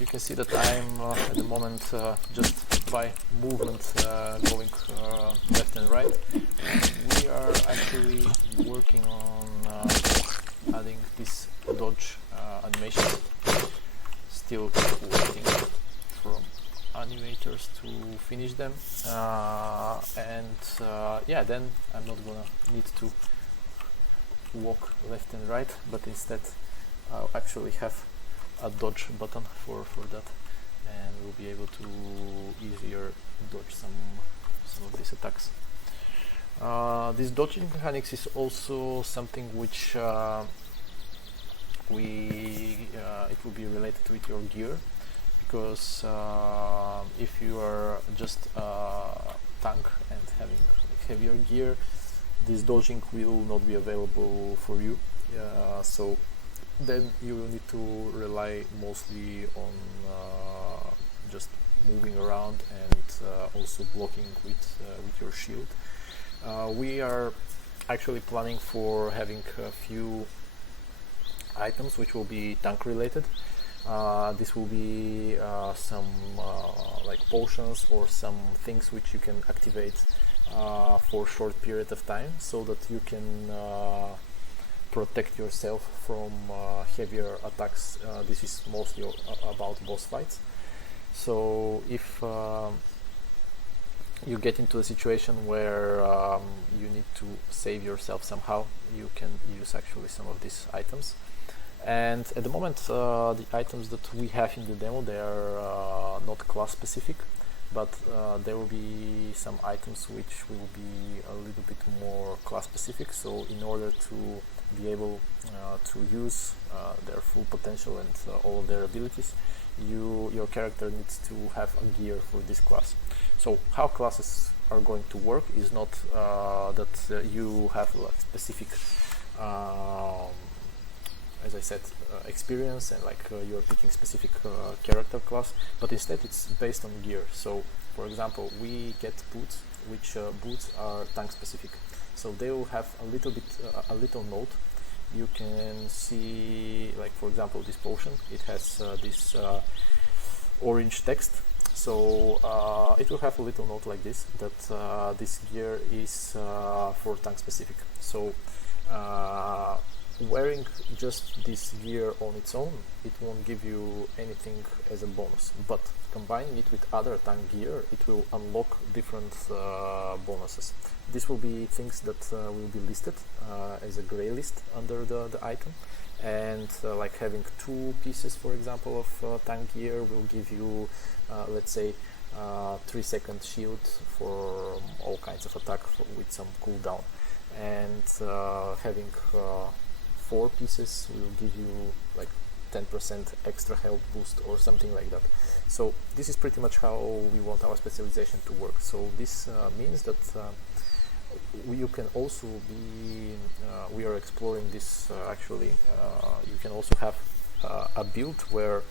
You can see that I'm at the moment just by movement going left and right. We are actually working on adding this dodge animation. Still waiting from animators to finish them, yeah, then I'm not gonna need to walk left and right, but instead I'll actually have a dodge button for that, and we'll be able to easier dodge some of these attacks. This dodging mechanics is also something which it will be related with your gear, because if you are just a tank and having heavier gear, this dodging will not be available for you, so then you will need to rely mostly on just moving around and also blocking with your shield. We are actually planning for having a few items which will be tank related. This will be some like potions or some things which you can activate for a short period of time, so that you can protect yourself from heavier attacks. This is mostly about boss fights. So if you get into a situation where you need to save yourself somehow, you can use actually some of these items. And at the moment, the items that we have in the demo, they are not class specific. but there will be some items which will be a little bit more class specific. So in order to be able to use their full potential and all of their abilities, your character needs to have a gear for this class. So how classes are going to work is not that you have a specific as I said, experience and you're picking specific character class, but instead it's based on gear. So for example, we get boots, which boots are tank specific. So they will have a little note. You can see, like for example, this potion, it has this orange text. So it will have a little note like this, that this gear is for tank specific. So wearing just this gear on its own, it won't give you anything as a bonus, but combining it with other tank gear, it will unlock different bonuses. This will be things that will be listed as a gray list under the item, and like having 2 pieces, for example, of tank gear will give you let's say 3-second shield for all kinds of attack with some cooldown, and having 4 pieces will give you like 10% extra health boost or something like that. So this is pretty much how we want our specialization to work. So this means that you can also be, we are exploring this actually, you can also have a build where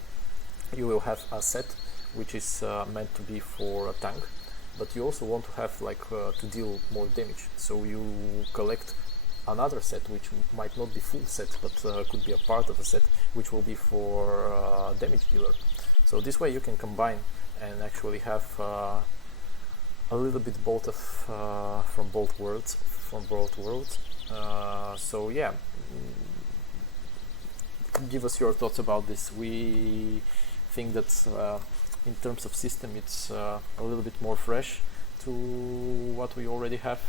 you will have a set which is meant to be for a tank, but you also want to have to deal more damage. So you collect another set which might not be full set, but could be a part of a set which will be for damage dealer. So this way you can combine and actually have a little bit both of from both worlds. So yeah, give us your thoughts about this. We think that in terms of system, it's a little bit more fresh to what we already have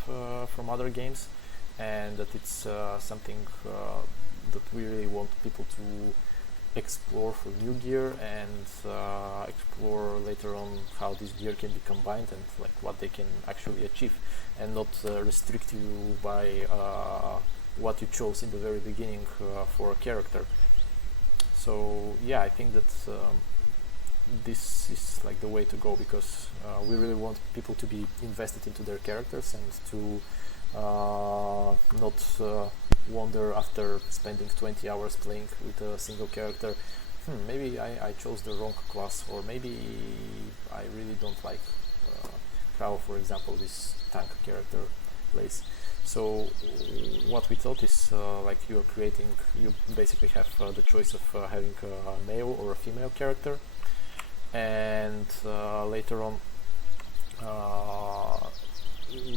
from other games, and that it's something that we really want people to explore for new gear, and explore later on how this gear can be combined and what they can actually achieve, and not restrict you by what you chose in the very beginning for a character. So yeah, I think that this is the way to go, because we really want people to be invested into their characters and to not wonder after spending 20 hours playing with a single character, maybe I chose the wrong class, or maybe I really don't like how, for example, this tank character plays. So what we thought is you basically have the choice of having a male or a female character, and later on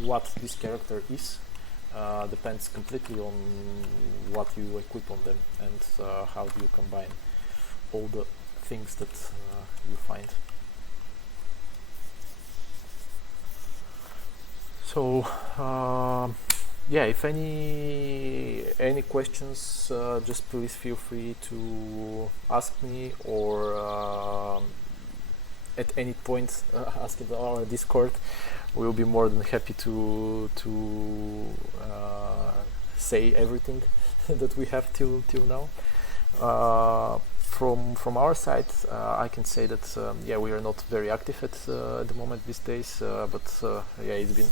what this character is depends completely on what you equip on them, and how do you combine all the things that you find. So yeah, if any questions, just please feel free to ask me, or at any point ask it on our Discord. We'll be more than happy to say everything that we have till now. From our side, I can say that yeah, we are not very active at the moment these days, but yeah, it's been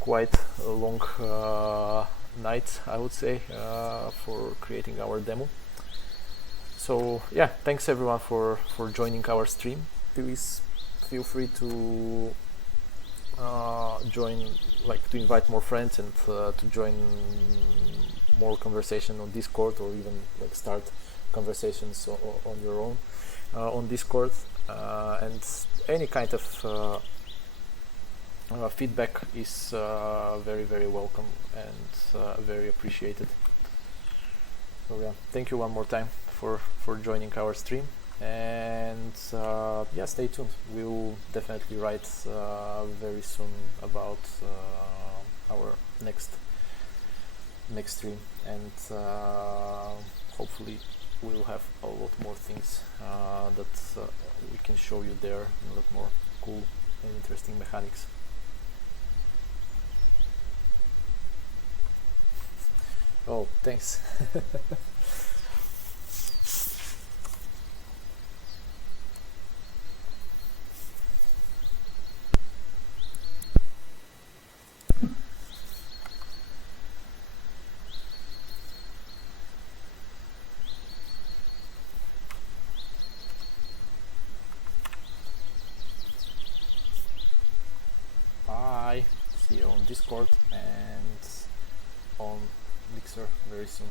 quite a long night, I would say, for creating our demo. So yeah, thanks everyone for joining our stream. Please feel free to join, to invite more friends, and to join more conversation on Discord, or even start conversations on your own on Discord, and any kind of feedback is very, very welcome and very appreciated. So yeah, thank you one more time for joining our stream, and yeah, stay tuned. We'll definitely write very soon about our next stream, and hopefully we'll have a lot more things that we can show you there, a lot more cool and interesting mechanics. Oh, thanks. Bye. See you on Discord and on Mixer very soon.